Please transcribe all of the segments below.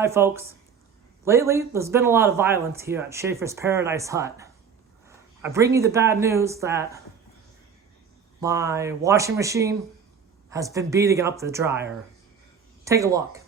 Hi folks. Lately, there's been a lot of violence here at Schaefer's Paradise Hut. I bring you the bad news that my washing machine has been beating up the dryer. Take a look.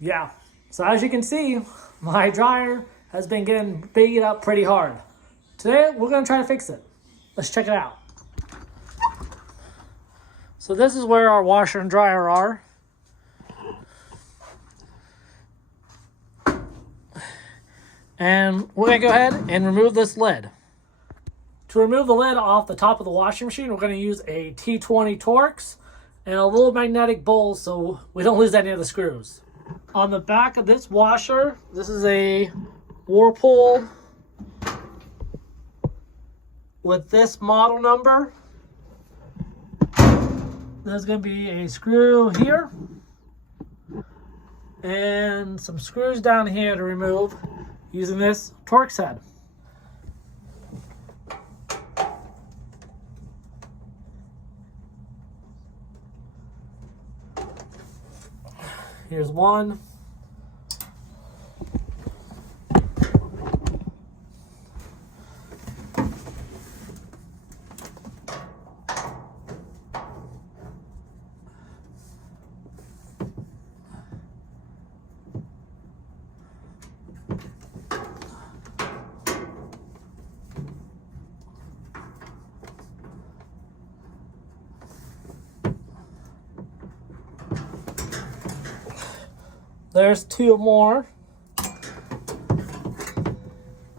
Yeah, so as you can see, my dryer has been getting beat up pretty hard. Today, we're gonna try to fix it. Let's check it out. So this is where our washer and dryer are. And we're gonna go ahead and remove this lid. To remove the lid off the top of the washing machine, we're gonna use a T20 Torx and a little magnetic bowl so we don't lose any of the screws. On the back of this washer, this is a Whirlpool with this model number. There's going to be a screw here and some screws down here to remove using this Torx head. Here's one. There's two more.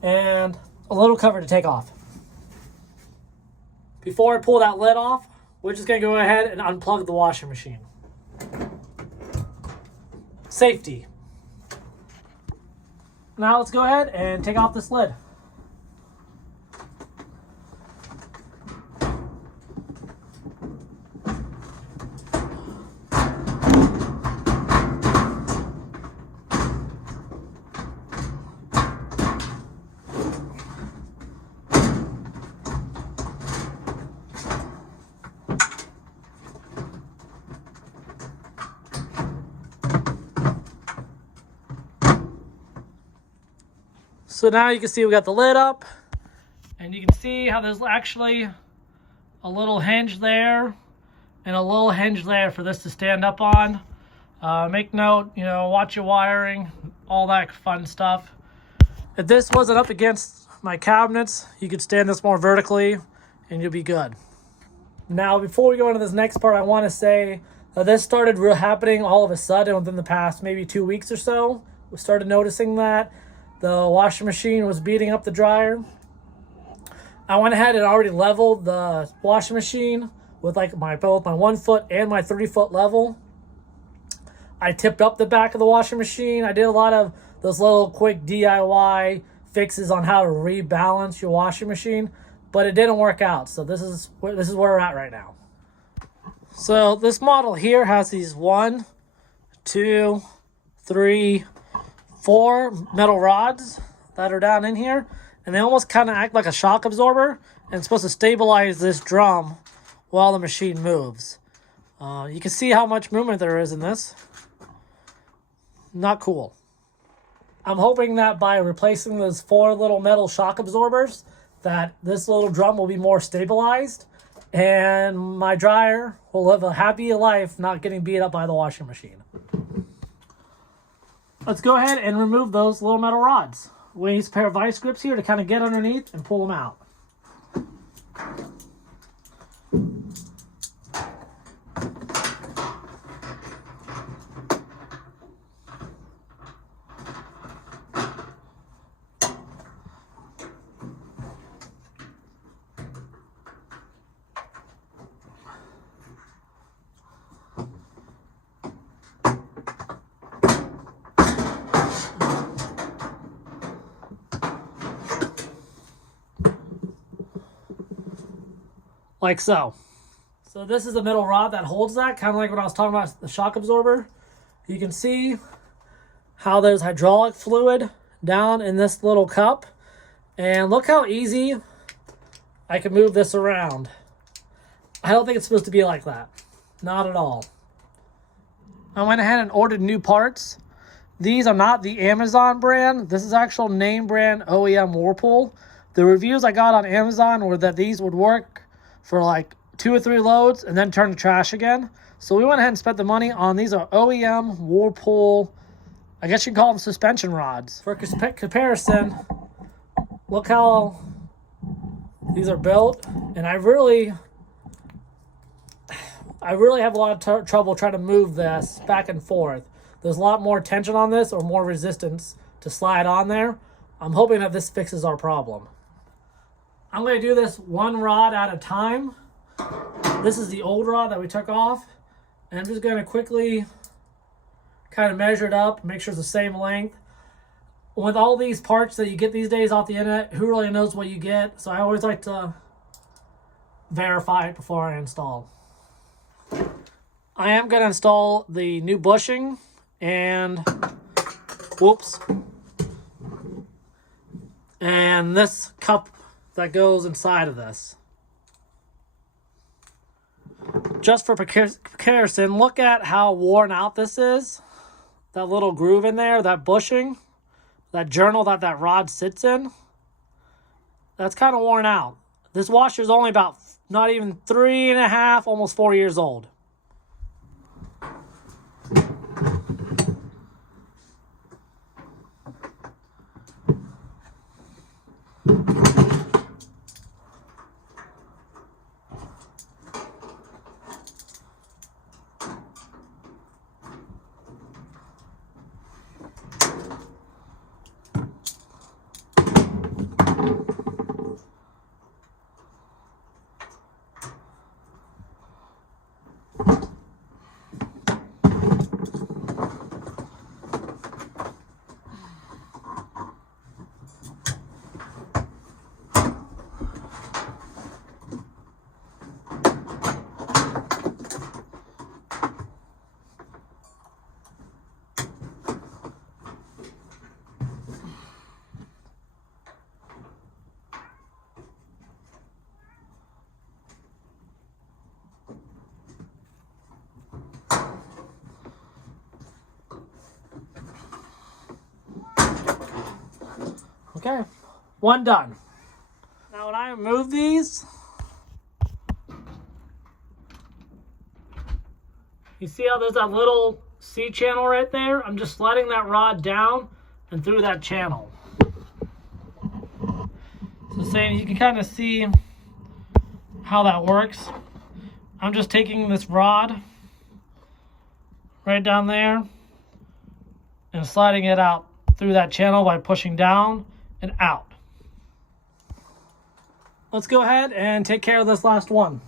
And a little cover to take off. Before I pull that lid off, we're just going to go ahead and unplug the washing machine. Safety. Now let's go ahead and take off this lid. So now you can see we got the lid up, and you can see how there's actually a little hinge there and a little hinge there for this to stand up on. Make note, watch your wiring, all that fun stuff. If this wasn't up against my cabinets, you could stand this more vertically and you'll be good. Now, before we go into this next part, I want to say this started happening all of a sudden within the past maybe 2 weeks or so. We started noticing that the washing machine was beating up the dryer. I went ahead and already leveled the washing machine with both my 1 foot and my 3 foot level. I tipped up the back of the washing machine. I did a lot of those little quick DIY fixes on how to rebalance your washing machine, but it didn't work out. So this is where we're at right now. So this model here has these 1, 2, 3, 4 metal rods that are down in here, and they almost kind of act like a shock absorber, and it's supposed to stabilize this drum while the machine moves. You can see how much movement there is in this. Not cool. I'm hoping that by replacing those 4 little metal shock absorbers, that this little drum will be more stabilized, and my dryer will live a happy life not getting beat up by the washing machine. Let's go ahead and remove those little metal rods. We use a pair of vice grips here to kind of get underneath and pull them out. like so. So this is the middle rod that holds that, kind of like when I was talking about the shock absorber. You can see how there's hydraulic fluid down in this little cup. And look how easy I can move this around. I don't think it's supposed to be like that. Not at all. I went ahead and ordered new parts. These are not the Amazon brand. This is actual name brand OEM Whirlpool. The reviews I got on Amazon were that these would work for like 2 or 3 loads and then turn to trash again. So we went ahead and spent the money on these are OEM Whirlpool, I guess you can call them suspension rods. For comparison, look how these are built. And I really have a lot of trouble trying to move this back and forth. There's a lot more tension on this or more resistance to slide on there. I'm hoping that this fixes our problem. I'm going to do this one rod at a time. This is the old rod that we took off. And I'm just going to quickly kind of measure it up, make sure it's the same length. With all these parts that you get these days off the internet, who really knows what you get? So I always like to verify it before I install. I am going to install the new bushing and and this cup that goes inside of this. Just for comparison, look at how worn out this is. That little groove in there, that bushing, that journal that rod sits in, that's kind of worn out. This washer is only about not even 3.5, almost 4 years old. Okay, one done. Now when I remove these, you see how there's that little C channel right there? I'm just sliding that rod down and through that channel. So saying you can kind of see how that works. I'm just taking this rod right down there and sliding it out through that channel by pushing down and out. Let's go ahead and take care of this last one.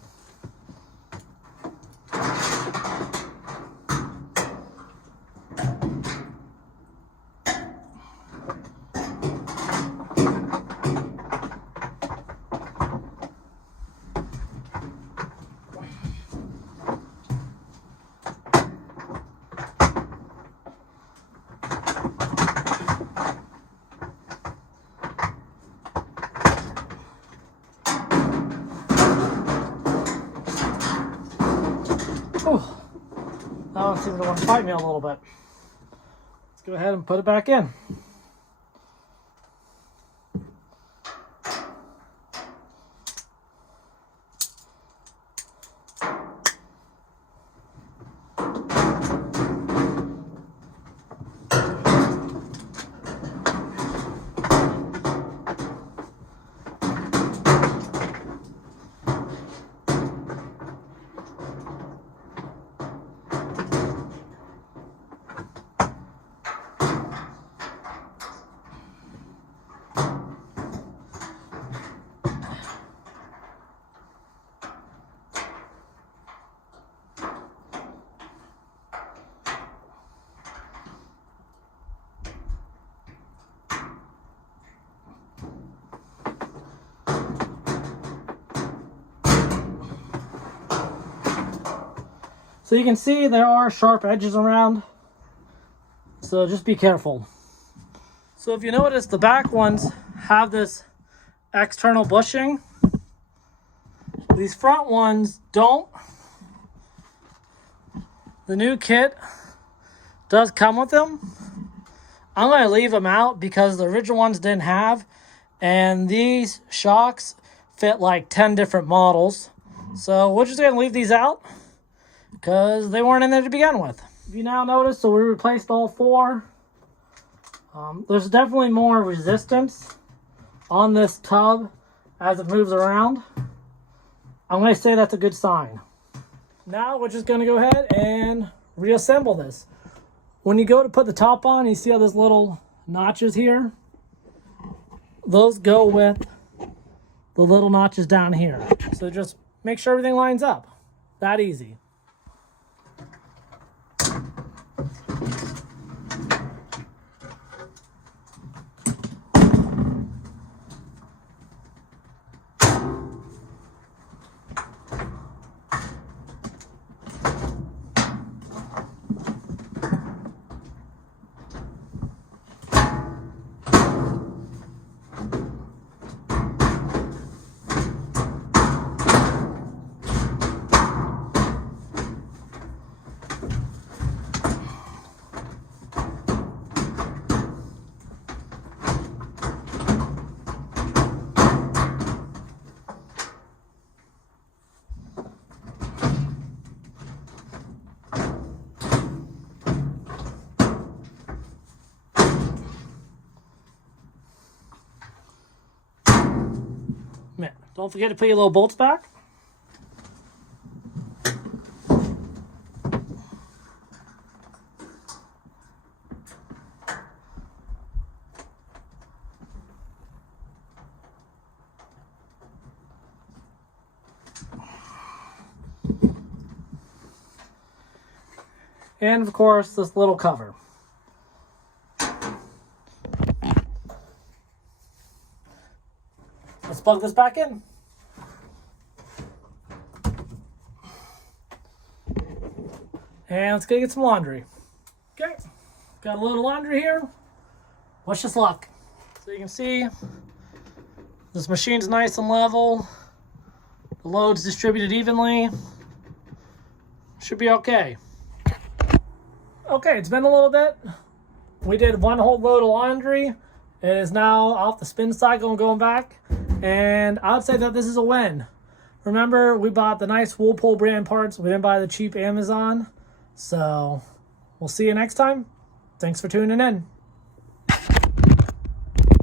Oh, that one seems to want to fight me a little bit. Let's go ahead and put it back in. So you can see there are sharp edges around, so just be careful. So if you notice, the back ones have this external bushing. These front ones don't. The new kit does come with them. I'm going to leave them out because the original ones didn't have, and these shocks fit like 10 different models. So we're just going to leave these out because they weren't in there to begin with. If you now notice, so we replaced all four. There's definitely more resistance on this tub as it moves around. I'm going to say that's a good sign. Now we're just going to go ahead and reassemble this. When you go to put the top on, you see how there's little notches here? Those go with the little notches down here. So just make sure everything lines up. That easy. Don't forget to put your little bolts back. And of course, this little cover. Let's plug this back in. And let's go get some laundry. Okay, got a load of laundry here. Wish us luck. So you can see, this machine's nice and level. The load's distributed evenly. Should be okay. Okay, it's been a little bit. We did one whole load of laundry. It is now off the spin cycle and going back. And I would say that this is a win. Remember, we bought the nice Whirlpool brand parts. We didn't buy the cheap Amazon. So we'll see you next time. Thanks for tuning in.